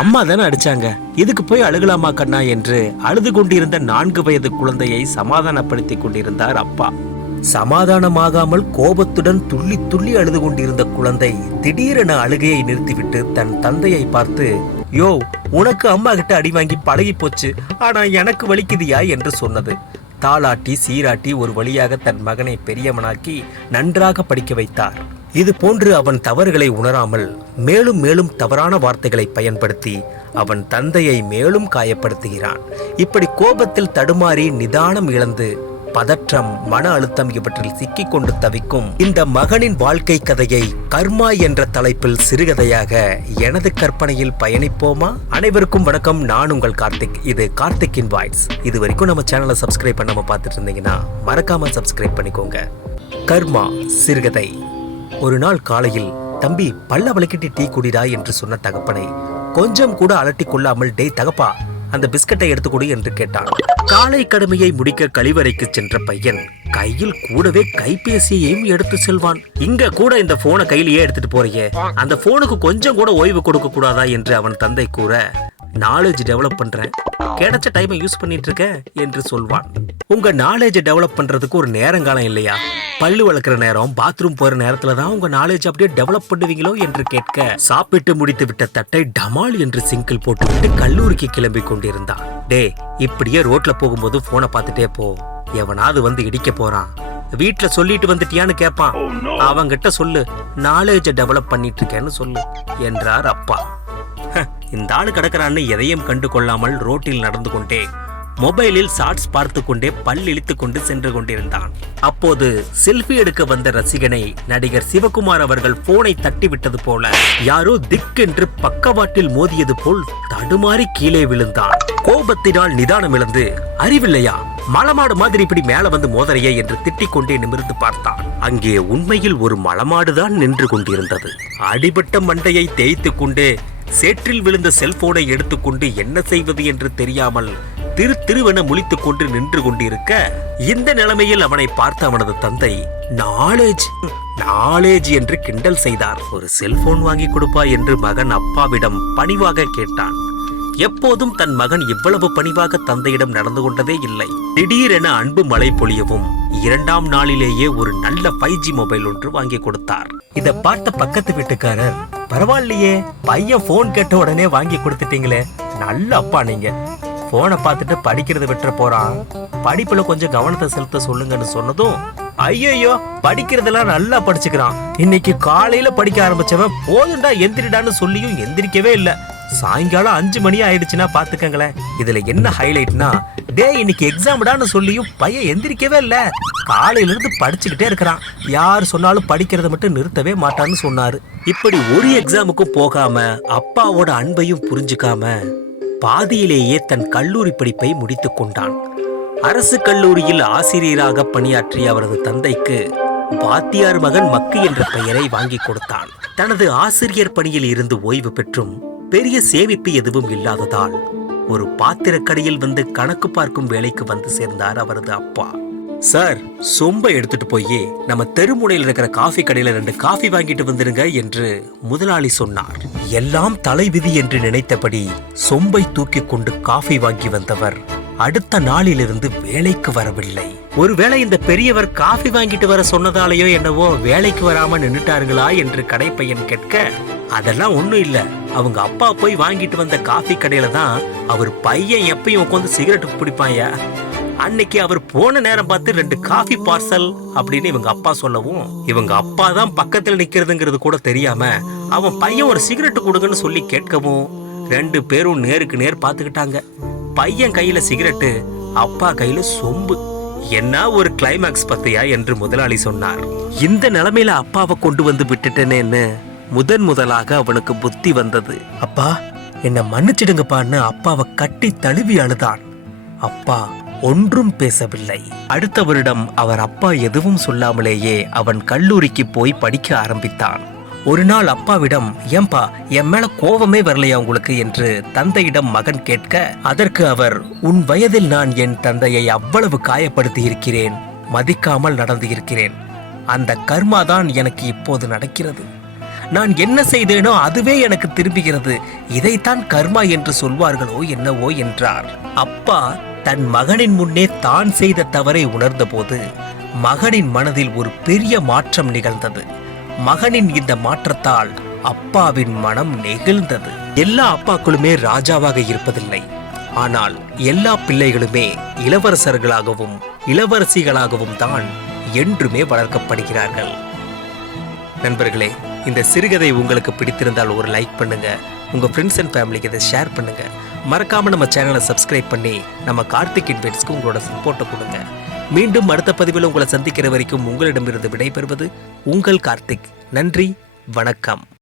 அம்மா தானே அடிச்சாங்க? இதுக்கு போய் அழுகலாமா கண்ணா என்று அழுது கொண்டிருந்த நான்கு வயது குழந்தையை சமாதானப்படுத்திக் கொண்டிருந்தார் அப்பா. சமாதானமாகாமல் கோபத்துடன் துள்ளி துள்ளி அழுது கொண்டிருந்த குழந்தை திடீரென அழுகையை நிறுத்திவிட்டு தன் தந்தையை பார்த்து யோ உனக்கு அம்மா கிட்ட அடி வாங்கி பழகி போச்சு. ஆனா எனக்கு வலிக்குதியா? என்று சொன்னது. தாளாட்டி சீராட்டி ஒரு வழியாக தன் மகனை பெரியவனாக்கி நன்றாக படிக்க வைத்தார். இது போன்று அவன் தவறுகளை உணராமல் மேலும் மேலும் தவறான வார்த்தைகளை பயன்படுத்தி அவன் தந்தையை மேலும் காயப்படுத்துகிறான். இப்படி கோபத்தில் தடுமாறி நிதானம் இழந்து பதற்றம் மன அழுத்தம் இவற்றில் சிக்கிக் கொண்டு தவிக்கும் இந்த மகனின் வாழ்க்கை கதையை கர்மா என்ற தலைப்பில் சிறுகதையாக எனது கற்பனையில் பயணிப்போமா? அனைவருக்கும் வணக்கம். நான் உங்கள் கார்த்திக். இது கார்த்திக்கின் வாய்ஸ். இது வரைக்கும் நம்ம சேனலை சப்ஸ்கிரைப் பண்ணாம பார்த்துட்டு இருந்தீங்கன்னா மறக்காம சப்ஸ்கிரைப் பண்ணிக்கோங்க. கர்மா சிறுகதை. ஒரு நாள் காலையில் தம்பி பல்ல வலிக்கிட்டு டீ குடிடா என்று சொன்ன தகப்பனை கொஞ்சம் கூட அலட்டி கொள்ளாமல் டேய் தகப்பா அந்த பிஸ்கட்டை எடுத்துக்கொடு என்று கேட்டான். காலை கடமையை முடிக்க கழிவறைக்கு சென்ற பையன் கையில் கூடவே கைபேசியையும் எடுத்து செல்வான். இங்க கூட இந்த போனை கையிலேயே எடுத்துட்டு போறீங்க அந்த போனுக்கு கொஞ்சம் கூட ஓய்வு கொடுக்க கூடாதா? என்று அவன் தந்தை கூற நாலேஜ் டெவலப் பண்றேன். கிடைச்ச டைமை யூஸ் பண்ணிட்டு இருக்க என்று சொல்வான். உங்க நாலேஜ் டெவலப் பண்றதுக்கு ஒரு நேரங்காலம் இல்லையா? பல்லு வளர்க்குற நேரம் பாத்ரூம் போற நேரத்துல தான் உங்க நாலேஜ் அப்படியே டெவலப் பண்ணுவீங்களோ என்று கேட்க சாப்பிட்டு முடித்து விட்ட தட்டை டமால் என்று சிங்கிள் போட்டுவிட்டு கல்லூரிக்கு கிளம்பி கொண்டிருந்தான். டே இப்படியே ரோட்ல போகும்போது போனை பார்த்துட்டே போ. எவனாவது வந்து இடிக்க போறான். வீட்ல சொல்லிட்டு வந்துட்டியான்னு கேட்பான் அவங்கிட்ட சொல்லு. நாலேஜ டெவலப் பண்ணிட்டு இருக்கேன்னு சொல்லு என்றார் அப்பா. "ஹ, இந்த ஆளு கிடக்குறான்னு எதையும் கண்டு கொள்ளாமல் ரோட்டில் நடந்து கொண்டே மொபைலில் ஷார்ட்ஸ் பார்த்து கொண்டே பல் இழித்து கொண்டு சென்று கொண்டிருந்தான். அப்போது செல்ஃபி எடுக்க வந்த ரசிகனை நடிகர் சிவகுமார் அவர்கள் போனை தட்டிவிட்டது போல யாரோ திக்கென்று பக்கவாட்டில் மோதியது போல் தடுமாறி கீழே விழுந்தான். கோபத்தினால் நிதானம் இழந்து அறிவில்லையா? மலமாடு மாதிரி இப்படி மேல வந்து மோதறையே? என்று திட்டிக் கொண்டே நிமிர்ந்து பார்த்தான். அங்கே உண்மையில் ஒரு மலமாடுதான் நின்று கொண்டிருந்தது. அடிபட்ட மண்டையை தேய்த்து கொண்டு சேற்றில் விழுந்த செல்போனை எடுத்துக்கொண்டு என்ன செய்வது என்று தெரியாமல் திரு திருவென முழித்துக் கொண்டு நின்று கொண்டிருக்க இந்த நிலைமையில் அவனை பார்த்த அவனது தந்தை நாலேஜ் நாலேஜ் என்று கிண்டல் செய்தார். ஒரு செல்போன் வாங்கி கொடுப்பா என்று மகன் அப்பாவிடம் பணிவாக கேட்டான். எப்போதும் தன் மகன் இவ்வளவு பணிவாக தந்தையிடம் நடந்து கொண்டதே இல்லை. திடீரென அன்பு மழை பொழியவும் இரண்டாம் நாளிலேயே ஒரு நல்ல ஃபைவ் ஜி மொபைல் ஒன்று வாங்கி கொடுத்தார். இத பார்த்த பக்கத்து வீட்டுக்காரர் பரவாயில்லையே பையன் போன் கேட்ட உடனே வாங்கி கொடுத்துட்டீங்களே நல்ல அப்பா நீங்க. போனை பார்த்துட்டு படிக்கிறத விட்டுற போறான். படிப்புல கொஞ்சம் கவனத்தை செலுத்த சொல்லுங்கன்னு சொன்னதும் ஐயோ படிக்கிறதெல்லாம் நல்லா படிச்சுக்கிறான். இன்னைக்கு காலையில படிக்க ஆரம்பிச்சவன் போதுண்டா எந்திரிடான்னு சொல்லியும் எந்திரிக்கவே இல்லை. சாயங்காலம் அஞ்சு மணி ஆயிடுச்சுன்னா பாத்துக்கங்களேன் இதுல என்ன ஹைலைட்னா டே இன்னைக்கு எக்ஸாம்டான்னு சொல்லியும் பையன் எந்திரிக்கவே இல்ல. காலையில இருந்து படிச்சுக்கிட்டே இருக்கிறான். யார் சொன்னாலும் படிக்கிறத மட்டும் நிறுத்தவே மாட்டான்னு சொன்னாரு. இப்படி ஒரு எக்ஸாமுக்கும் போகாம அப்பாவோட அன்பையும் புரிஞ்சுக்காம பாதியிலேயே தன் கல்லூரி படிப்பை முடித்துக் கொண்டான். அரசு கல்லூரியில் ஆசிரியராக பணியாற்றிய அவரது தந்தைக்கு வாத்தியார் மகன் மக்கு என்ற பெயரை வாங்கி கொடுத்தான். தனது ஆசிரியர் பணியில் இருந்து ஓய்வு பெற்றும் பெரிய சேமிப்பு எதுவும் இல்லாததால் ஒரு பாத்திரக்கடையில் வந்து கணக்கு பார்க்கும் வேலைக்கு வந்து சேர்ந்தார் அவரது அப்பா. சார் சொம்பை எடுத்துட்டு போய் நம்ம தெருமுனையில் இருக்கிற காஃபி கடையில ரெண்டு காஃபி வாங்கிட்டு வந்துருங்க என்று முதலாளி சொன்னார். எல்லாம் தலைவிதி என்று நினைத்தபடி சொம்பை தூக்கி கொண்டு காஃபி வாங்கி வந்தவர் அடுத்த நாளிலிருந்து வேலைக்கு வரவில்லை. ஒருவேளை இந்த பெரியவர் காஃபி வாங்கிட்டு வர சொன்னதாலேயோ என்னவோ வேலைக்கு வராம நின்னுட்டாருங்களா என்று கடைப்பையன் கேட்க அதெல்லாம் ஒண்ணும் இல்ல. அவங்க அப்பா போய் வாங்கிட்டு வந்த காஃபி கடையில தான் அவர் பையன் எப்பயும் உட்காந்து சிகரெட் பிடிப்பாயா? அன்னைக்கு அவர் போன நேரம் பார்த்து ரெண்டு காஃபி பார்சல் அப்படின்னு இவங்க அப்பா சொல்லவும் இவங்க அப்பா தான் பக்கத்தில் நிக்கிறதுங்கிறது கூட தெரியாம அவன் பையன் ஒரு சிகரெட் கொடுங்கன்னு சொல்லி கேட்கவும் ரெண்டு பேரும் நேருக்கு நேர் பார்த்துக்கிட்டாங்க. பையன் கையில சிகரெட்டு அப்பா கையில சொம்பு. என்ன ஒரு கிளைமாக்ஸ் பத்தியா என்று முதலாளி சொன்னார். இந்த நிலைமையில அப்பாவை கொண்டு வந்து விட்டுட்டேனேன்னு முதன் முதலாக அவனுக்கு புத்தி வந்தது. அப்பா என்ன மன்னிச்சிடுங்கப்பான்னு அப்பாவை கட்டி தழுவி அழுதான். அப்பா ஒன்றும் பேசவில்லை. அடுத்த வருடம் அவர் அப்பா எதுவும் சொல்லாமலேயே அவன் கல்லூரிக்கு போய் படிக்க ஆரம்பித்தான். ஒரு நாள் அப்பாவிடம் ஏம்பா என் மேல கோபமே வரலையா உங்களுக்கு? என்று தந்தையிடம் மகன் கேட்க அதற்கு அவர் உன் வயதில் நான் என் தந்தையை அவ்வளவு காயப்படுத்தி இருக்கிறேன் மதிக்காமல் நடந்து இருக்கிறேன் அந்த கர்மா தான் எனக்கு இப்போது நடக்கிறது. நான் என்ன செய்தேனோ அதுவே எனக்கு திரும்புகிறது. இதைத்தான் கர்மா என்று சொல்வார்களோ என்னவோ என்றார். அப்பா தன் மகனின் முன்னே தான் செய்த தவறை உணர்ந்தபோது மகனின் மனதில் ஒரு பெரிய மாற்றம் நிகழ்ந்தது. மகனின் இந்த மாற்றத்தால் அப்பாவின் மனம் நெகிழ்ந்தது. எல்லா அப்பாக்களுமே ராஜாவாக இருப்பதில்லை. ஆனால் எல்லா பிள்ளைகளுமே இளவரசர்களாகவும் இளவரசிகளாகவும் தான் என்றுமே வளர்க்கப்படுகிறார்கள். நண்பர்களே இந்த சிறுகதை உங்களுக்கு பிடித்திருந்தால் ஒரு லைக் பண்ணுங்க. உங்கள் ஃப்ரெண்ட்ஸ் அண்ட் ஃபேமிலிக்கு இதை ஷேர் பண்ணுங்கள் மறக்காமல் நம்ம சேனலை சப்ஸ்கிரைப் பண்ணி நம்ம கார்த்திக் இன்வெட்ஸ்க்கு உங்களோட சப்போர்ட்டை கொடுங்க. மீண்டும் அடுத்த பதிவில் உங்களை சந்திக்கிற வரைக்கும் உங்களிடமிருந்து விடைபெறுவது உங்கள் கார்த்திக். நன்றி வணக்கம்.